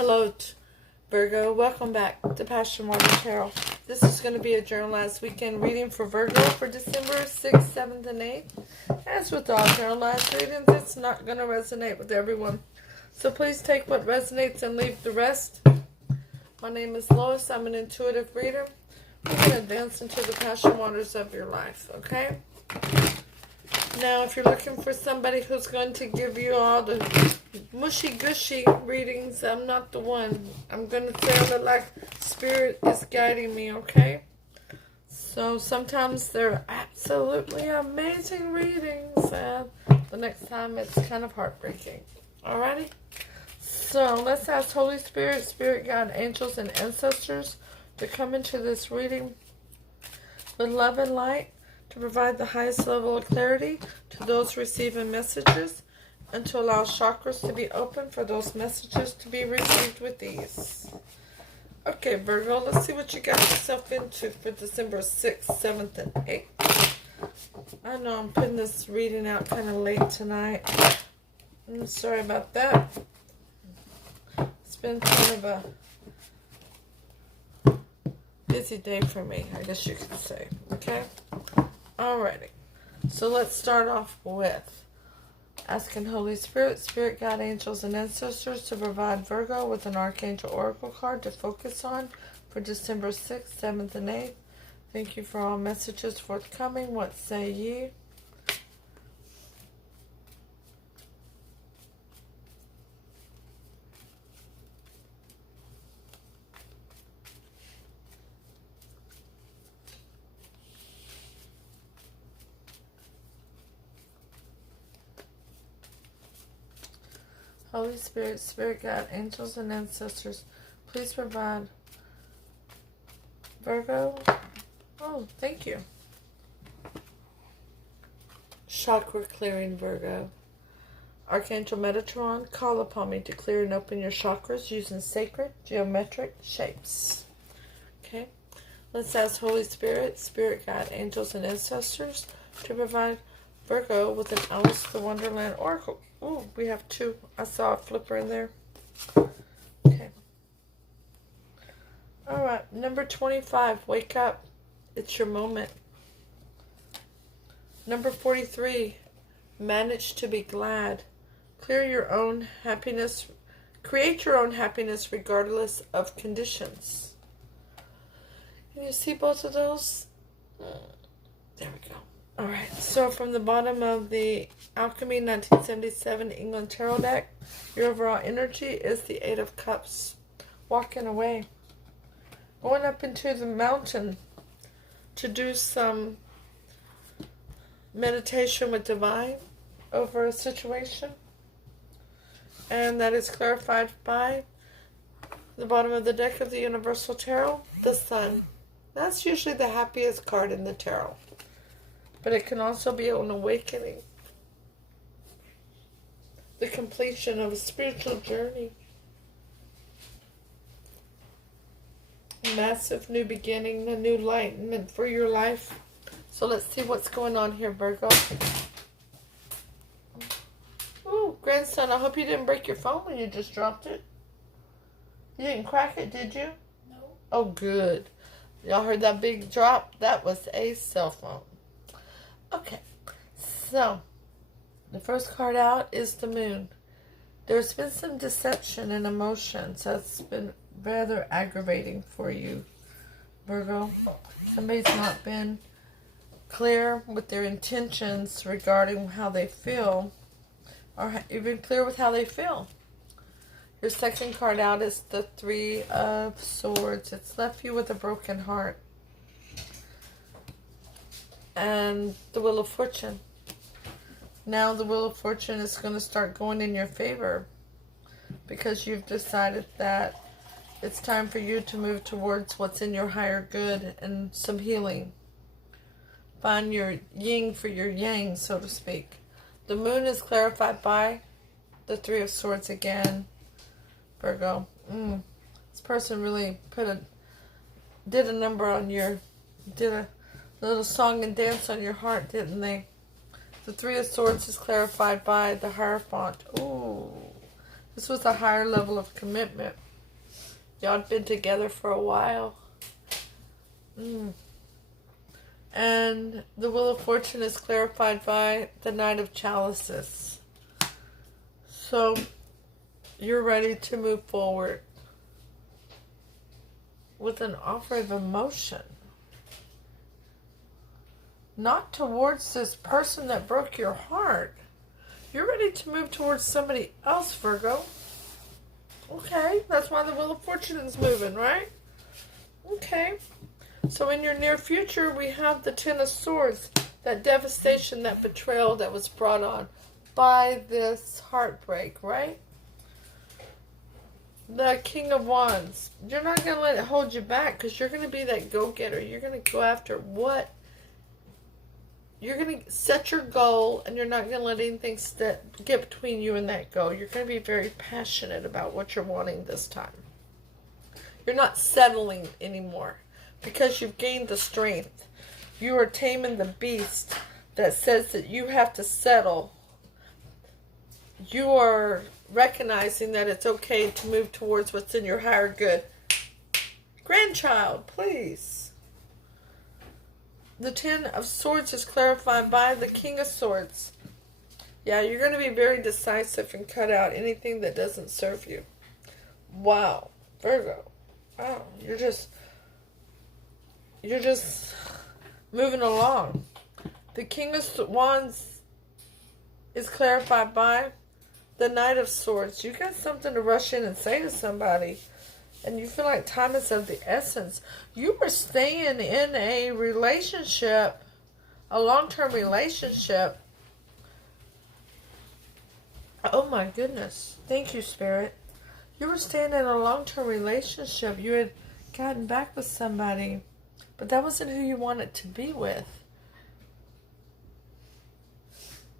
Hello, Virgo. Welcome back to Passion Water Tarot. This is going to be a journalized weekend reading for Virgo for December 6th, 7th, and 8th. As with all journalized readings, it's not going to resonate with everyone. So please take what resonates and leave the rest. My name is Lois. I'm an intuitive reader. We're going to advance into the passion waters of your life, okay? Now, if you're looking for somebody who's going to give you all the mushy-gushy readings, I'm not the one. I'm going to say that like Spirit is guiding me, okay? So sometimes they're absolutely amazing readings, and the next time it's kind of heartbreaking. Alrighty? So let's ask Holy Spirit, Spirit Guide, Angels, and Ancestors to come into this reading with love and light, to provide the highest level of clarity to those receiving messages, and to allow chakras to be open for those messages to be received with ease. Okay, Virgo, let's see what you got yourself into for December 6th, 7th, and 8th. I know I'm putting this reading out kind of late tonight. I'm sorry about that. It's been kind of a busy day for me, I guess you could say. Okay? Alrighty. So let's start off with asking Holy Spirit, Spirit Guide, Angels, and Ancestors to provide Virgo with an Archangel Oracle card to focus on for December 6th, 7th, and 8th. Thank you for all messages forthcoming. What say ye? Holy Spirit, Spirit Guide, Angels, and Ancestors, please provide Virgo. Oh, thank you. Chakra clearing, Virgo. Archangel Metatron, call upon me to clear and open your chakras using sacred geometric shapes. Okay. Let's ask Holy Spirit, Spirit Guide, Angels, and Ancestors to provide Virgo with an Alice in the Wonderland Oracle. Oh, we have two. I saw a flipper in there. Okay. Alright, number 25, wake up. It's your moment. Number 43, manage to be glad. Clear your own happiness. Create your own happiness regardless of conditions. Can you see both of those? There we go. Alright, so from the bottom of the Alchemy 1977 England Tarot deck, your overall energy is the Eight of Cups. Walking away. Going up into the mountain to do some meditation with Divine over a situation. And that is clarified by the bottom of the deck of the Universal Tarot, the Sun. That's usually the happiest card in the tarot. But it can also be an awakening. The completion of a spiritual journey. A massive new beginning, a new enlightenment for your life. So let's see what's going on here, Virgo. Ooh, grandson, I hope you didn't break your phone when you just dropped it. You didn't crack it, did you? No. Oh, good. Y'all heard that big drop? That was a cell phone. Okay, so the first card out is the Moon. There's been some deception and emotions that's been rather aggravating for you, Virgo. Somebody's not been clear with their intentions regarding how they feel, or even clear with how they feel. Your second card out is the Three of Swords. It's left you with a broken heart. And the Wheel of Fortune. Now the Wheel of Fortune is going to start going in your favor because you've decided that it's time for you to move towards what's in your higher good and some healing. Find your yin for your yang, so to speak. The Moon is clarified by the Three of Swords again, Virgo. This person really did a number on did a little song and dance on your heart, didn't they? The Three of Swords is clarified by the Hierophant. Ooh. This was a higher level of commitment. Y'all have been together for a while. And the Wheel of Fortune is clarified by the Knight of Chalices. So, you're ready to move forward with an offer of emotion. Not towards this person that broke your heart. You're ready to move towards somebody else, Virgo. Okay, that's why the Wheel of Fortune is moving, right? Okay. So in your near future, we have the Ten of Swords. That devastation, that betrayal that was brought on by this heartbreak, right? The King of Wands. You're not going to let it hold you back because you're going to be that go-getter. You're going to go after what? You're going to set your goal, and you're not going to let anything get between you and that goal. You're going to be very passionate about what you're wanting this time. You're not settling anymore because you've gained the strength. You are taming the beast that says that you have to settle. You are recognizing that it's okay to move towards what's in your higher good. Grandchild, please. The Ten of Swords is clarified by the King of Swords. Yeah, you're going to be very decisive and cut out anything that doesn't serve you. Wow, Virgo. Wow, you're just moving along. The King of Wands is clarified by the Knight of Swords. You got something to rush in and say to somebody, and you feel like time is of the essence. You were staying in a relationship, a long-term relationship. Oh my goodness. Thank you, Spirit. You were staying in a long-term relationship. You had gotten back with somebody, but that wasn't who you wanted to be with.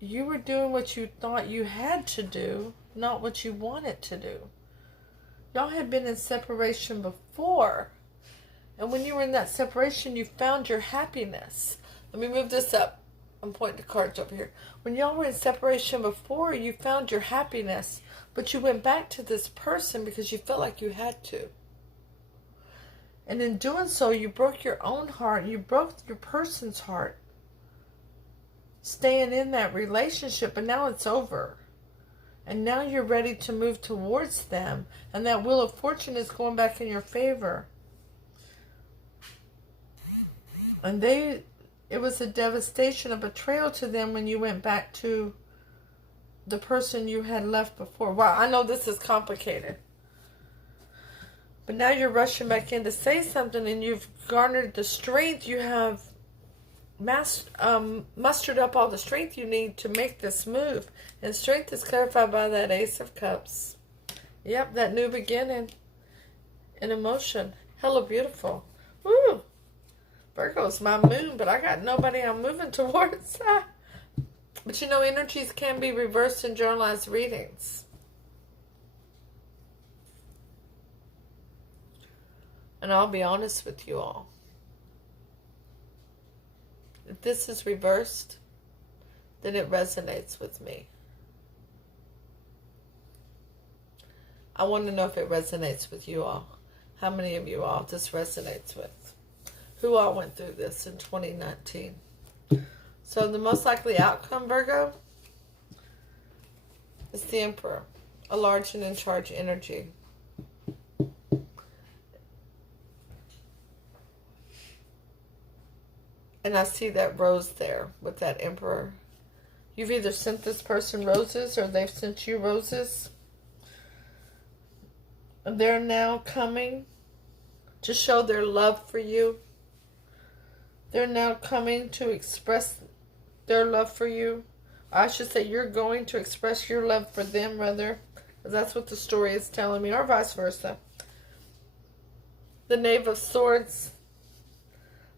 You were doing what you thought you had to do, not what you wanted to do. Y'all had been in separation before. And when you were in that separation, you found your happiness. Let me move this up. I'm pointing the cards over here. When y'all were in separation before, you found your happiness. But you went back to this person because you felt like you had to. And in doing so, you broke your own heart. You broke your person's heart. Staying in that relationship, but now it's over. And now you're ready to move towards them. And that Wheel of Fortune is going back in your favor. And it was a devastation, a betrayal to them when you went back to the person you had left before. Wow, I know this is complicated. But now you're rushing back in to say something, and you've garnered the strength. You have mustered up all the strength you need to make this move. And strength is clarified by that Ace of Cups. Yep, that new beginning in emotion. Hella beautiful. Woo! Virgo's my moon, but I got nobody I'm moving towards. But you know, energies can be reversed in journalized readings. And I'll be honest with you all. If this is reversed, then it resonates with me. I want to know if it resonates with you all. How many of you all this resonates with? Who all went through this in 2019? So the most likely outcome, Virgo, is the Emperor. A large and in charge energy. And I see that rose there with that Emperor. You've either sent this person roses or they've sent you roses. And they're now coming to show their love for you. They're now coming to express their love for you. I should say you're going to express your love for them, rather. Because that's what the story is telling me, or vice versa. The Knave of Swords.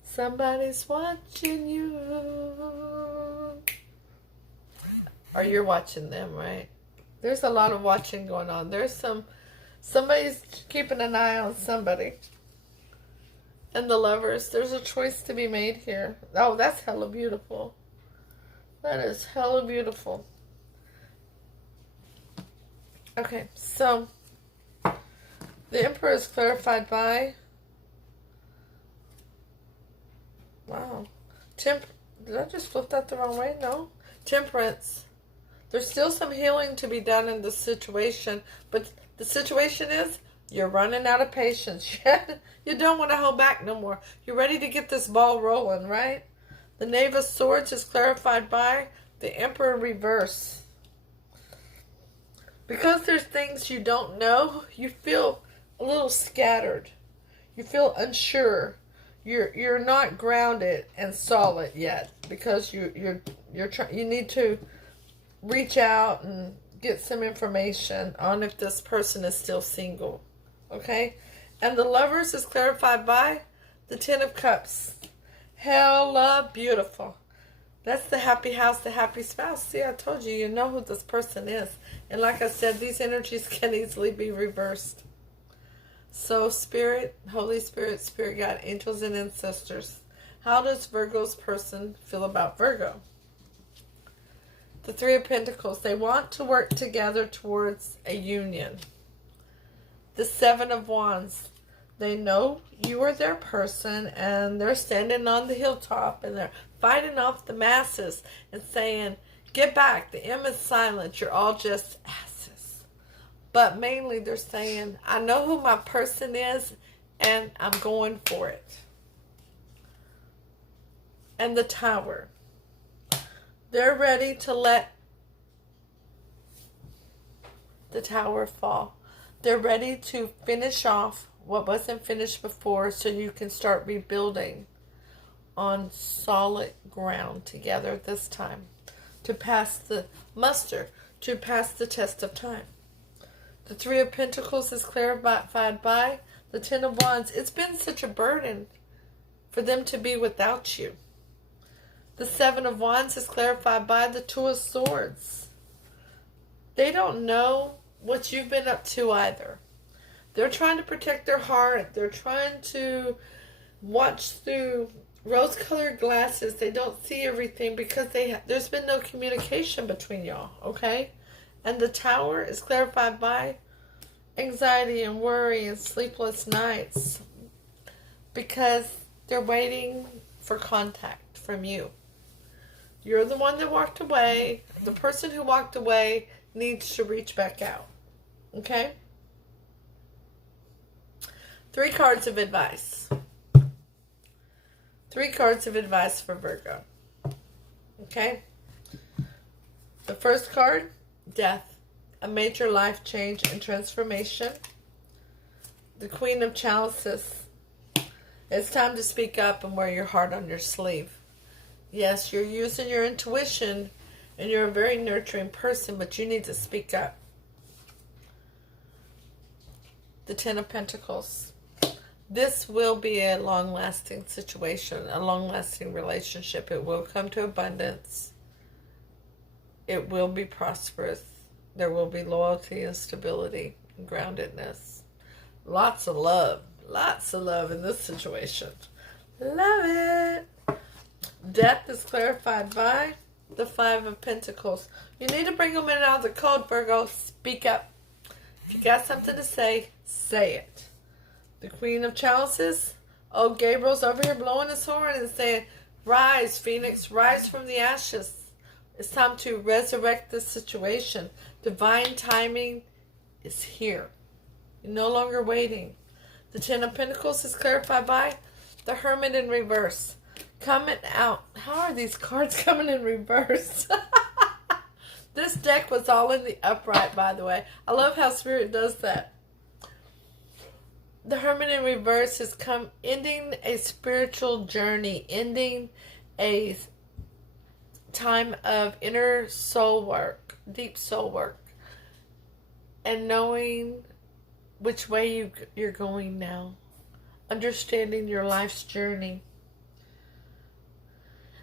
Somebody's watching you. Or you're watching them, right? There's a lot of watching going on. Somebody's keeping an eye on somebody. And the Lovers, there's a choice to be made here. Oh, that's hella beautiful. That is hella beautiful. Okay, so The Emperor is clarified by, wow, did I just flip that the wrong way? No. Temperance. There's still some healing to be done in the situation, but the situation is you're running out of patience. You don't want to hold back no more. You're ready to get this ball rolling, right? The Knave of Swords is clarified by the Emperor reverse. Because there's things you don't know, you feel a little scattered. You feel unsure. You're not grounded and solid yet because you need to reach out and get some information on if this person is still single. Okay? And the Lovers is clarified by the Ten of Cups. Hella beautiful. That's the happy house, the happy spouse. See, I told you, you know who this person is. And like I said, these energies can easily be reversed. So Spirit, Holy Spirit, Spirit Guide, angels and ancestors. How does Virgo's person feel about Virgo? The Three of Pentacles. They want to work together towards a union. The Seven of Wands. They know you are their person and they're standing on the hilltop and they're fighting off the masses and saying, get back. The M is silent. You're all just asses. But mainly they're saying, I know who my person is and I'm going for it. And the Tower. They're ready to let the Tower fall. They're ready to finish off what wasn't finished before so you can start rebuilding on solid ground together this time. To pass the muster, to pass the test of time. The Three of Pentacles is clarified by the Ten of Wands. It's been such a burden for them to be without you. The Seven of Wands is clarified by the Two of Swords. They don't know what you've been up to either. They're trying to protect their heart. They're trying to watch through rose-colored glasses. They don't see everything because there's been no communication between y'all, okay? And the Tower is clarified by anxiety and worry and sleepless nights because they're waiting for contact from you. You're the one that walked away. The person who walked away needs to reach back out, okay? 3 cards of advice. 3 cards of advice for Virgo. Okay? The first card, Death. A major life change and transformation. The Queen of Chalices. It's time to speak up and wear your heart on your sleeve. Yes, you're using your intuition and you're a very nurturing person, but you need to speak up. The Ten of Pentacles. This will be a long-lasting situation, a long-lasting relationship. It will come to abundance. It will be prosperous. There will be loyalty and stability and groundedness. Lots of love in this situation. Love it. Death is clarified by the Five of Pentacles. You need to bring them in and out of the cold, Virgo. Speak up. If you got something to say, say it. The Queen of Chalices. Oh, Gabriel's over here blowing his horn and saying, rise, Phoenix, rise from the ashes. It's time to resurrect this situation. Divine timing is here. You're no longer waiting. The Ten of Pentacles is clarified by the Hermit in reverse. Coming out. How are these cards coming in reverse? This deck was all in the upright, by the way. I love how Spirit does that. The Hermit in reverse is ending a spiritual journey, ending a time of inner soul work, deep soul work, and knowing which way you're going now, understanding your life's journey.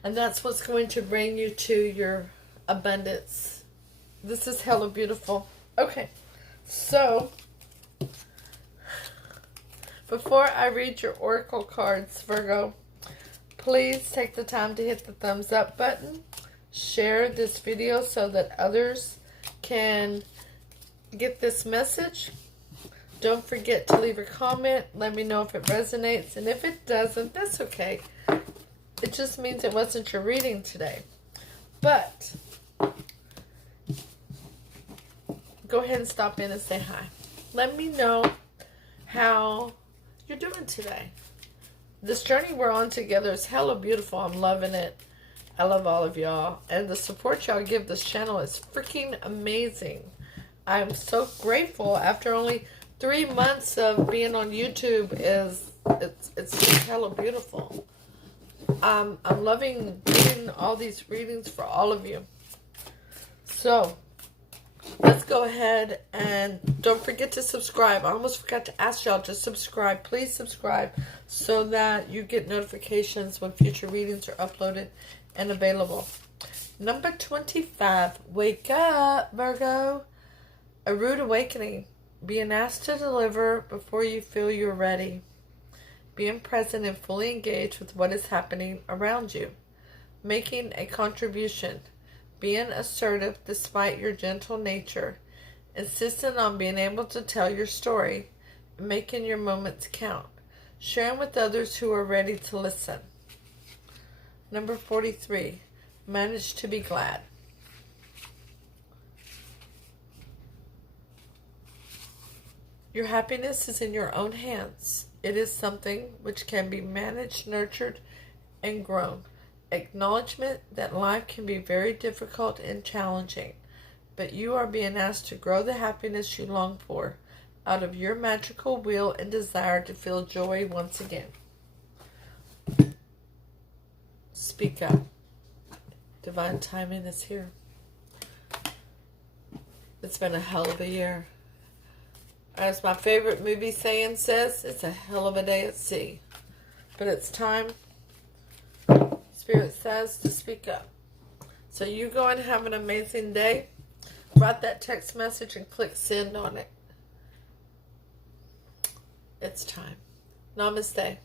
And that's what's going to bring you to your abundance. This is hella beautiful. Okay, so before I read your oracle cards, Virgo, please take the time to hit the thumbs up button. Share this video so that others can get this message. Don't forget to leave a comment. Let me know if it resonates. And if it doesn't, that's okay. It just means it wasn't your reading today. But go ahead and stop in and say hi. Let me know how you're doing today. This journey we're on together is hella beautiful. I'm loving it. I love all of y'all. And the support y'all give this channel is freaking amazing. I'm so grateful. After only 3 months of being on YouTube, it's just hella beautiful. I'm loving doing all these readings for all of you. So let's go ahead and don't forget to subscribe. I almost forgot to ask y'all to subscribe. Please subscribe so that you get notifications when future readings are uploaded and available. Number 25. Wake up, Virgo. A rude awakening. Being asked to deliver before you feel you're ready. Being present and fully engaged with what is happening around you. Making a contribution. Being assertive despite your gentle nature. Insisting on being able to tell your story. And making your moments count. Sharing with others who are ready to listen. Number 43. Manage to be glad. Your happiness is in your own hands. It is something which can be managed, nurtured, and grown. Acknowledgement that life can be very difficult and challenging, but you are being asked to grow the happiness you long for out of your magical will and desire to feel joy once again. Speak up. Divine timing is here. It's been a hell of a year. As my favorite movie saying says, it's a hell of a day at sea. But it's time, Spirit says, to speak up. So you go and have an amazing day. Write that text message and click send on it. It's time. Namaste.